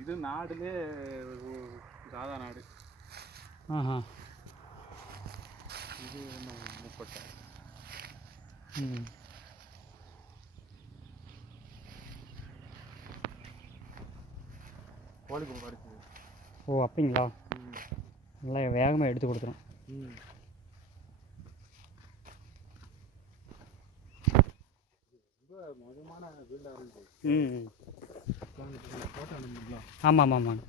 இது நாடுலே சாதா நாடு. ஆஹா. இது முப்பட்டை. கோழி கொம்பு அடிக்குது. ஓ அப்படிங்களா? நல்லா வேகமாக எடுத்து கொடுத்துரும். மோசமான வீடாக இருந்துச்சு. ஆமாம் ஆமாம் ஆமாங்க.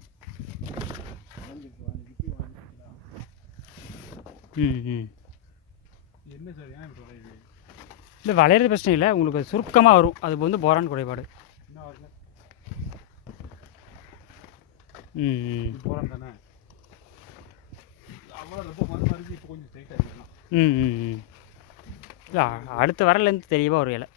என்ன சார் ஏன் இப்படி வளையுது? இல்லை வளையிறது பிரச்சனை இல்லை, உங்களுக்கு சுருக்கமாக வரும். அது வந்து போரான் குறைபாடு. என்ன வரல? போரான் தானே. அவ்வளோ ரொம்ப மருந்து மருந்து இப்போ கொஞ்சம் ஸ்ட்ரைட்டாக இருக்கலாம். இல்லை அடுத்த வரலேருந்து தெளிவாக ஒரு இலை.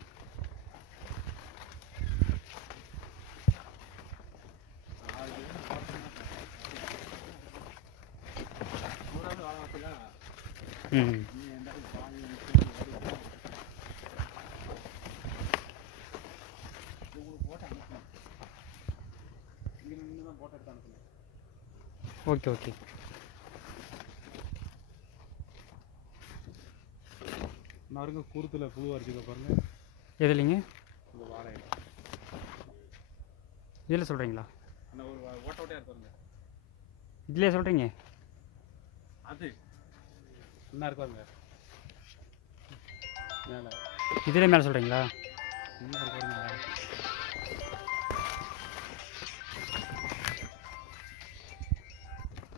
Okay okay. நறுங்க குருத்தில் பூ அரைச்சிக்க பாருங்க. எதுலைங்க? இந்த வாழை இதில் சொல்கிறீங்களா? அந்த ஒரு ஓட்ட ஓட்டையாக இருப்பாருங்க. இதிலே சொல்கிறீங்க? அது என்ன இருப்பாருங்க மேலே. இதில் மேலே சொல்கிறீங்களா? என்ன இருப்பாருங்க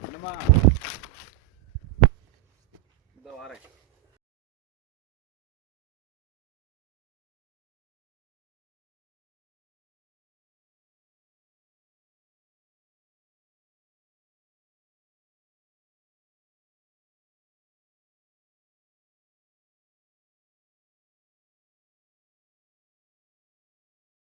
என்னம்மா